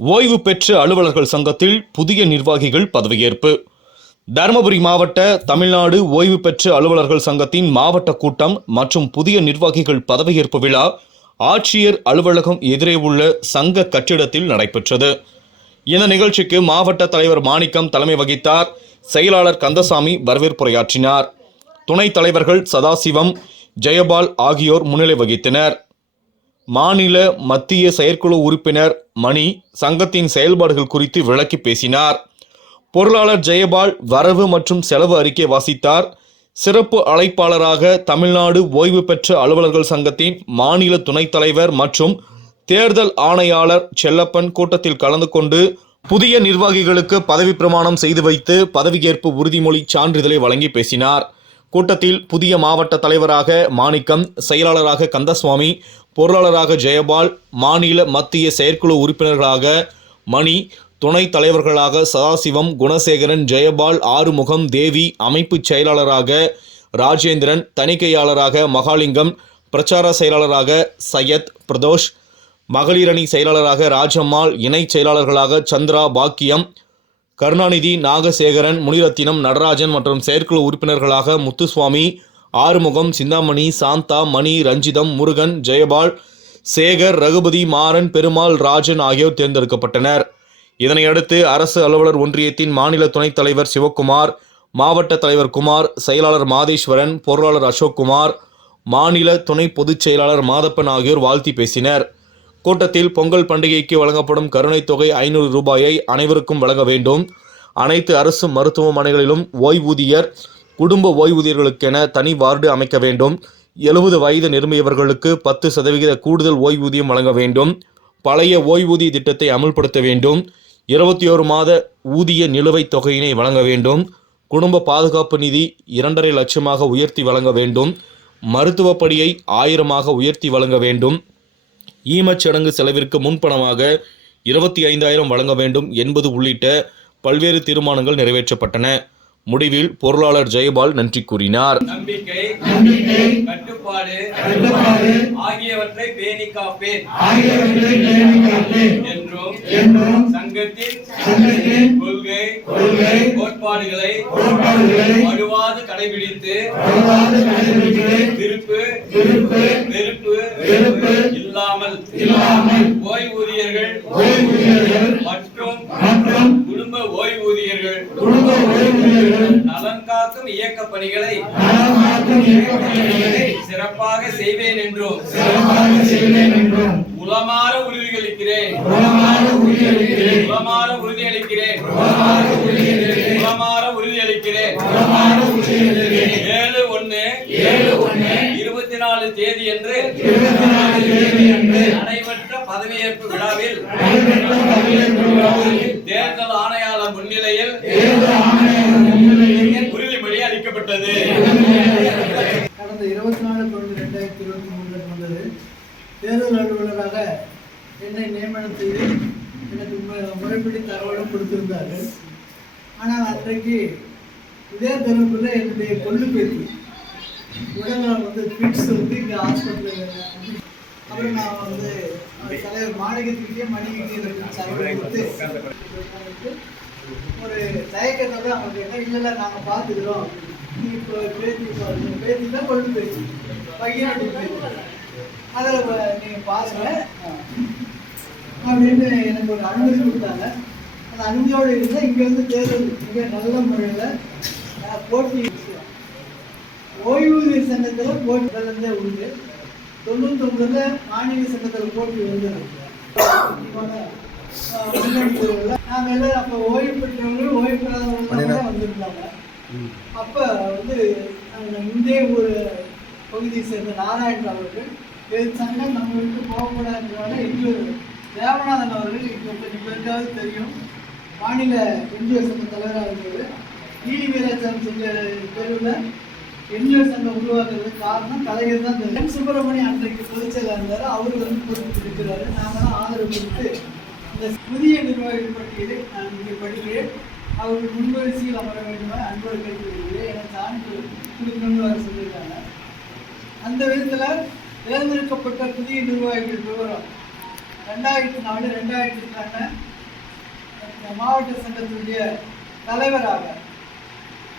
ஓய்வு பெற்ற அலுவலர்கள் சங்கத்தில் புதிய நிர்வாகிகள் பதவியேற்பு. தருமபுரி மாவட்ட தமிழ்நாடு ஓய்வு பெற்ற அலுவலர்கள் சங்கத்தின் மாவட்ட கூட்டம் மற்றும் புதிய நிர்வாகிகள் பதவியேற்பு விழா ஆட்சியர் அலுவலகம் எதிரே உள்ள சங்க கட்டிடத்தில் நடைபெற்றது. இந்த நிகழ்ச்சிக்கு மாவட்ட தலைவர் மாணிக்கம் தலைமை வகித்தார். செயலாளர் கந்தசாமி வரவேற்புரையாற்றினார். துணைத் தலைவர்கள் சதாசிவம் ஜெயபால் ஆகியோர் முன்னிலை வகித்தனர். மாநில மத்திய செயற்குழு உறுப்பினர் மணி சங்கத்தின் செயல்பாடுகள் குறித்து விளக்கி பேசினார். பொருளாளர் ஜெயபால் வரவு மற்றும் செலவு அறிக்கை வாசித்தார். சிறப்பு அழைப்பாளராக தமிழ்நாடு ஓய்வு பெற்ற அலுவலர்கள் சங்கத்தின் மாநில துணைத் தலைவர் மற்றும் தேர்தல் ஆணையாளர் செல்லப்பன் கூட்டத்தில் கலந்து கொண்டு புதிய நிர்வாகிகளுக்கு பதவி பிரமாணம் செய்து வைத்து பதவியேற்பு உறுதிமொழி சான்றிதழை வழங்கி பேசினார். கூட்டத்தில் புதிய மாவட்ட தலைவராக மாணிக்கம் செயலாளராக கந்தசுவாமி பொருளாளராக ஜெயபால் மாநில மத்திய செயற்குழு உறுப்பினர்களாக மணி துணைத் தலைவர்களாக சதாசிவம் குணசேகரன் ஜெயபால் ஆறுமுகம் தேவி அமைப்புச் செயலாளராக ராஜேந்திரன் தணிக்கையாளராக மகாலிங்கம் பிரச்சார செயலாளராக சையத் பிரதோஷ் மகளிரணி செயலாளராக ராஜம்மாள் இணைச் செயலாளர்களாக சந்திரா பாக்கியம் கருணாநிதி நாகசேகரன் முனிரத்தினம் நடராஜன் மற்றும் செயற்குழு உறுப்பினர்களாக முத்துசுவாமி ஆறுமுகம் சிந்தாமணி சாந்தா மணி ரஞ்சிதம் முருகன் ஜெயபால் சேகர் ரகுபதி மாறன் பெருமாள் ராஜன் ஆகியோர் தேர்ந்தெடுக்கப்பட்டனர். இதனையடுத்து அரசு அலுவலர் ஒன்றியத்தின் மாநில துணைத் தலைவர் சிவக்குமார் மாவட்ட தலைவர் குமார் செயலாளர் மாதேஸ்வரன் பொருளாளர் அசோக்குமார் மாநில துணை பொதுச் செயலாளர் மாதப்பன் ஆகியோர் வாழ்த்தி பேசினர். கூட்டத்தில் பொங்கல் பண்டிகைக்கு வழங்கப்படும் கருணைத் தொகை ஐநூறு ரூபாயை அனைவருக்கும் வழங்க வேண்டும். அனைத்து அரசு மருத்துவமனைகளிலும் ஓய்வூதியர் குடும்ப ஓய்வூதியர்களுக்கென தனி வார்டு அமைக்க வேண்டும். எழுபது வயது நிரம்பியவர்களுக்கு பத்து சதவிகித கூடுதல் ஓய்வூதியம் வழங்க வேண்டும். பழைய ஓய்வூதிய திட்டத்தை அமல்படுத்த வேண்டும். இருபத்தி ஓரு மாத ஊதிய நிலுவைத் தொகையினை வழங்க வேண்டும். குடும்ப பாதுகாப்பு நிதி இரண்டரை லட்சமாக உயர்த்தி வழங்க வேண்டும். மருத்துவப்படியை ஆயிரமாக உயர்த்தி வழங்க வேண்டும். ஈமச்சடங்கு செலவிற்கு முன்பணமாக இருபத்தி ஐந்தாயிரம் வழங்க வேண்டும் என்பது உள்ளிட்ட பல்வேறு தீர்மானங்கள் நிறைவேற்றப்பட்டன. முடிவில் பொருளாளர் ஜெயபால் நன்றி கூறினார். நம்பிக்கை கட்டுப்பாடு ஆகியவற்றை பேணி காப்பேன். என்றும் சங்கத்தின் கொள்கை கோட்பாடுகளை வலுவாது கடைபிடித்து விருப்பு வெறுப்பு இல்லாமல் ஓய்வூதியர்கள் மற்றும் குடும்ப ஓய்வூதியர்கள் நலன் காக்கும் இயக்க பணிகளை சிறப்பாக செய்வேன் என்றும் உளமாற உறுதியளிக்கிறேன். உளமாற உறுதியளிக்கிறேன். உளமாற உறுதியளிக்கிறேன். ஏழு ஒண்ணு இருபத்தி நாலு தேதி என்று நடைபெற்ற பதவியேற்பு விழாவில் அளிக்கப்பட்டது கடந்த இருபத்தி நாலு பன்னெண்டு ரெண்டாயிரத்தி இருபத்தி மூணில் வந்தது. தேர்தல் அலுவலராக என்னை நியமனம் செய்து எனக்கு முறைப்படி தகவலும் கொடுத்திருந்தார்கள். ஆனால் அன்றைக்கு இதே தருணத்தில் என்னுடைய கொள்ளு பேச்சு உடல்நலம் வந்து ஃபிட்ஸ் வந்து இங்கே ஹாஸ்பிட்டலில் அப்புறம் நான் வந்து அவர் தலைவர் மாளிகத்துக்கிட்டே மணிக்கிட்டே எனக்கு கொடுத்து ஒரு தயக்கத்தோட அவங்க கேட்டால் இல்லை நாங்கள் பார்த்துக்கிறோம். இப்போ பேத்தி பேத்தி தான் கொண்டு போயிடுச்சு பையனுடைய பேத்தி. அதில் நீங்கள் பாருங்க. அப்படின்னு எனக்கு ஒரு அனுமதி கொடுத்தாங்க. அந்த அனுமதியோடு இருந்தால் இங்கே வந்து தேர்தல் மிக நல்ல முறையில் போட்டி விஷயம் ஓய்வூதிய சங்கத்தில் போட்டிலேருந்தே உண்டு. தொண்ணூத்தொம்பதுல மாநில சங்கத்தில் போட்டி வந்தது. நாங்கள் எல்லாரும் அப்போ ஓய்வு பெற்றவங்களும் ஓய்வு பெறாதவங்களும் வந்திருந்தாங்க. அப்போ வந்து நாங்கள் இந்திய ஒரு பகுதியை சேர்ந்த நாராயணன் அவர்கள் எதிர்த்தாங்க சங்கம் நம்ம விட்டு போகக்கூடாதுனால இன்னொரு தேவநாதன் அவர்கள் இப்போ கொஞ்சம் பேருக்காவது தெரியும். மாநில என்ஜிஓ சங்க தலைவராக இருந்தது நீதி வீராச்சாரம் செஞ்ச தெருவில் என்ஜிஓ சங்கம் உருவாக்குறது காரணம் கலைஞர் தான் தெரியும். எம். சுப்பிரமணியம் அன்றைக்கு பொதுச்செயலாக இருந்தார். அவர் வந்து பொறுப்பு இருக்கிறாரு. நாமளும் ஆதரவு கொடுத்து இந்த புதிய நிர்வாகிகள் பட்டியலை நான் இங்கே படிக்கிறேன். அவர்கள் முன்வரிசையில் அமர வேண்டுமா அன்போடு கேட்டுக்கொள்கிறேன். என சான்று கொடுக்கணும்னு அவர் சொல்லியிருக்காங்க அந்த விதத்தில் தேர்ந்தெடுக்கப்பட்ட புதிய நிர்வாகிகள் விவரம். ரெண்டாயிரத்தி நாலு ரெண்டாயிரத்தி இந்த மாவட்ட சங்கத்தினுடைய தலைவராக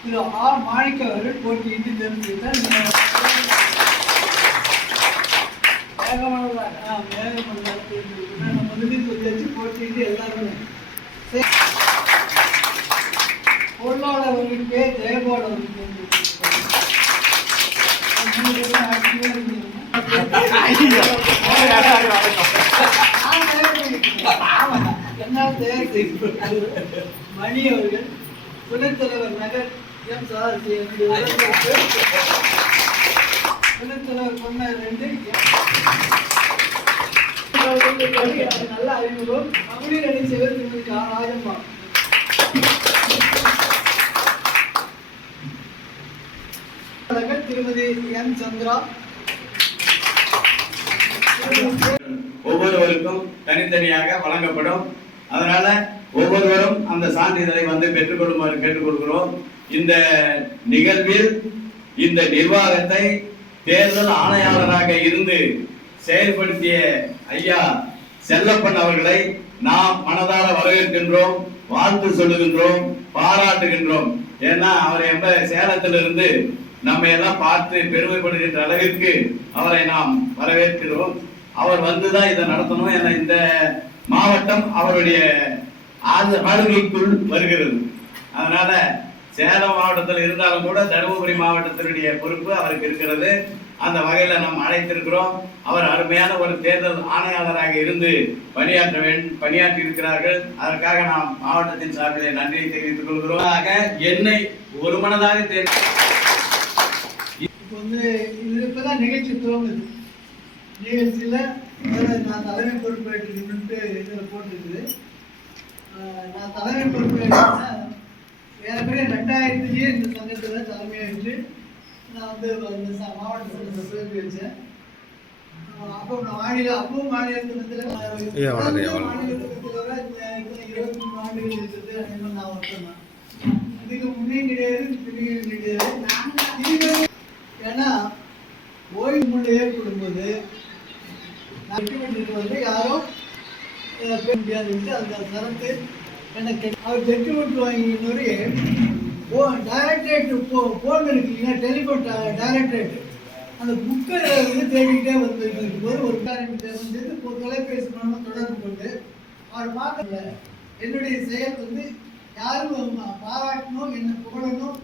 திரு ஆர் மாணிக்க அவர்கள் போட்டியிட்டு தேர்ந்தெடுத்தார் வேகமானதாக ஆ நம்ம முதலீடு போட்டியிட்டு எல்லாருமே. மணி அவர்கள் நகர் எம் சார் துணைத் சொன்ன ரெண்டு நல்ல அறிமுகம் மகளிர் அணி செயல் திருமதி திருமதி என் சந்திரா ஒவ்வொருவருக்கும் தனித்தனியாக வழங்கப்படும். அதனால ஒவ்வொருவரும் அந்த சான்றிதழை வந்து பெற்றுக்கொள்ளுமாறு கேட்டுக்கொள்கிறோம். இந்த நிகழ்வில் இந்த நிர்வாகத்தை தேர்தல் ஆணையாளராக இருந்து செயல்படுத்திய ஐயா செல்லப்பன் அவர்களை நாம் மனதார வரவேற்கின்றோம் வாழ்த்து சொல்லுகின்றோம் பாராட்டுகின்றோம். ஏன்னா அவர் எம்ப சேலத்திலிருந்து நம்ம எல்லாம் பார்த்து பெருமைப்படுகின்ற அளவிற்கு அவரை நாம் வரவேற்கிறோம். அவர் வந்துதான் இதை நடத்தணும் என இந்த மாவட்டம் அவருடைய ஆளு- ஆளுகைக்குள் வருகிறது. அதனால சேலம் மாவட்டத்தில் இருந்தாலும் கூட தருமபுரி மாவட்டத்தினுடைய பொறுப்பு அவருக்கு இருக்கிறது. அந்த வகையில நாம் அழைத்திருக்கிறோம். அவர் அருமையான ஒரு தேர்தல் ஆணையாளராக இருந்து பணியாற்ற வேண்டும் பணியாற்றி இருக்கிறார்கள். அதற்காக நாம் மாவட்டத்தின் சார்பிலே நன்றியை தெரிவித்துக் கொள்கிறோம். என்னை ஒரு மனதாக தேர்வு இப்போ வந்து இது இப்பதான் நிகழ்ச்சி துவங்குது. நிகழ்ச்சியில் நான் தலைமை பொறுப்பேற்றுக்கிட்டு இதில் போட்டிருக்குது. நான் தலைமை பொறுப்பேற்றேன்னா ஏற்கனவே ரெண்டாயிரத்துலேயே இந்த சங்கத்தில் தலைமையேற்று நான் வந்து இந்த ச- மாவட்ட சங்கத்தை சேர்த்து வச்சேன். அப்போ நான் மாநில அப்பவும் மாநில இருபத்தி மூணு ஆண்டுகள் இருக்குது அதே நான் ஒருத்தன் தான். இதுக்கு முன்னையும் கிடையாது பின்னையும் கிடையாது இதுக்கு ஏன்னா ஓய்வு முறை ஏற்படும் போது டாக்குமெண்ட்டுக்கு வந்து யாரும் அஹ், பேச முடியாதுன்ட்டு அந்த சரத்து எனக்கு அவர் ஜட்ஜ்மெண்ட் வாங்கினவரு ஓ டைரக்டரேட் போ ஃபோன் இருக்கீங்க டெலிஃபோன் டைரக்டரேட் அந்த புக்கை வந்து தேடிக்கிட்டே வந்து போது ஒரு காரியத்தை வந்து இப்போ தொலைபேசி மூலமாக தொடர்பு கொண்டு அவர் பார்க்கல. என்னுடைய செயல் வந்து யாரும் பாராட்டணும் என்ன புகழணும்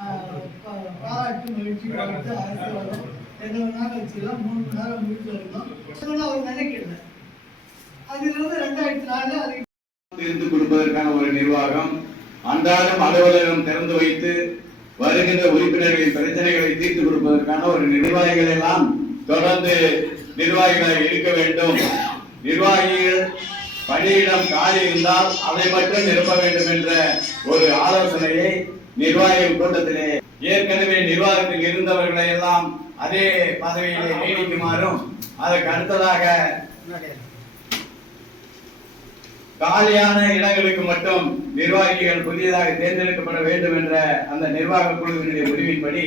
ஆஹ் பா- பாராட்டு மகிழ்ச்சி பாராட்டு ஆசீர்வாதம் என்ன வேணாலும் வச்சுக்கலாம் மூணு மணி நேரம் வீட்டில் இருக்கணும் அவர் நினைக்கிறேன் அதிலிருந்து ரெண்டாயிரத்தி நாலு அது தீர்த்து கொடுப்பதற்கான ஒரு நிர்வாகம். அன்றாடம் அலுவலகம் திறந்து வைத்து வருகின்ற உறுப்பினர்களின் பிரச்சனைகளை தீர்த்து கொடுப்பதற்கான ஒரு நிர்வாகிகள் எல்லாம் தொடர்ந்து நிர்வாகிகளாக இருக்க வேண்டும். நிர்வாகிகள் பணியிடம் காலி இருந்தால் அதை மட்டும் நிரப்ப வேண்டும் என்ற ஒரு ஆலோசனையை நிர்வாகிகள் கூட்டத்திலே ஏற்கனவே நிர்வாகத்தில் இருந்தவர்களை எல்லாம் அதே பதவியிலே நீடிக்குமாறும் அதற்கு அடுத்ததாக காலியான இடங்களுக்கு மட்டும் நிர்வாகிகள் புதியதாக தேர்ந்தெடுக்கப்பட வேண்டும் என்ற அந்த நிர்வாக குழுவினுடைய முடிவின்படி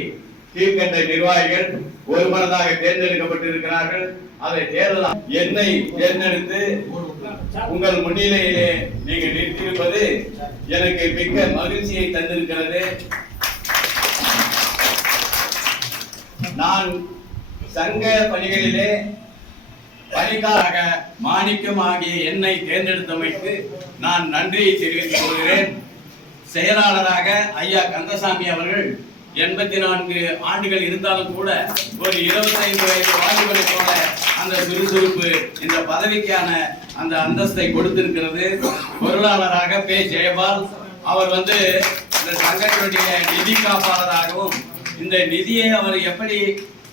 கீழ்கண்ட நிர்வாகிகள் ஒரு மனதாக தேர்ந்தெடுக்கப்பட்டிருக்கிறார்கள். அதை தேர்தலாம் என்னை தேர்ந்தெடுத்து உங்கள் முன்னிலையிலே நீங்கள் நிறுத்தியிருப்பது எனக்கு மிக்க மகிழ்ச்சியை தந்திருக்கிறது. நான் சங்க பணிகளிலே பணிக்காக மாணிக்கம் ஆகிய என்னை தேர்ந்தெடுத்தமைக்கு நான் நன்றியை தெரிவித்துக் கொள்கிறேன். செயலாளராக ஐயா கந்தசாமி அவர்கள் எண்பத்தி நான்கு ஆண்டுகள் இருந்தாலும் கூட ஒரு இருபத்தைந்து வயது வாலிபனை போல அந்த சுறுசுறுப்பு இந்த பதவிக்கான அந்த அந்தஸ்தை கொடுத்திருக்கிறது. பொருளாளராக பே ஜெயபால் அவர் வந்து இந்த சங்கத்தினுடைய நிதி காப்பாளராகவும் இந்த நிதியை அவர் எப்படி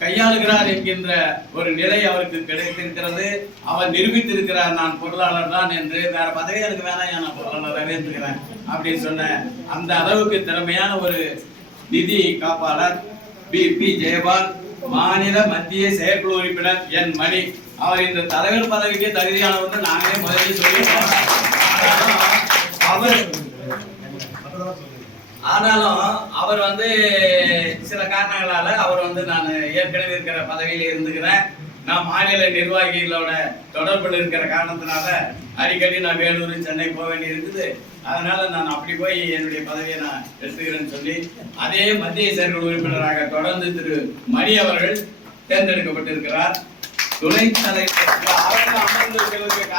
கையாளுகிறார் என்கின்ற ஒரு நிலை அவருக்கு கிடைத்திருக்கிறது. அவர் நிரூபித்திருக்கிறார் நான் பொருளாளர் தான் என்று. வேற பதவி எனக்கு வேணாம் நான் பொருளாளராகவே இருக்கிறேன்? அப்படின்னு சொன்ன அந்த அளவுக்கு திறமையான ஒரு நிதி காப்பாளர் பி. பி. ஜெயபால் மாநில மத்திய செயற்குழு உறுப்பினர் என். மணி. அவர் இந்த தலைவர் பதவிக்கு தகுதியானவர் நாங்களே முதலில் சொல்லி அவர் ஆனாலும் அவர் வந்து சில காரணங்களால அவர் வந்து நான் ஏற்கனவே இருக்கிற பதவியில் இருந்துக்கிறேன். நான் மாநில நிர்வாகிகளோட தொடர்பில் இருக்கிற காரணத்தினால அடிக்கடி நான் வேலூர் சென்னை போக வேண்டி இருக்குது அதனால நான் அப்படி போய் என்னுடைய பதவியை நான் எடுத்துக்கிறேன்னு சொல்லி அதே மத்திய செயற்குழு உறுப்பினராக தொடர்ந்து திரு மணி அவர்கள் தேர்ந்தெடுக்கப்பட்டிருக்கிறார். துணைத் தலைவர் அமர்ந்திருக்கிறதுக்கு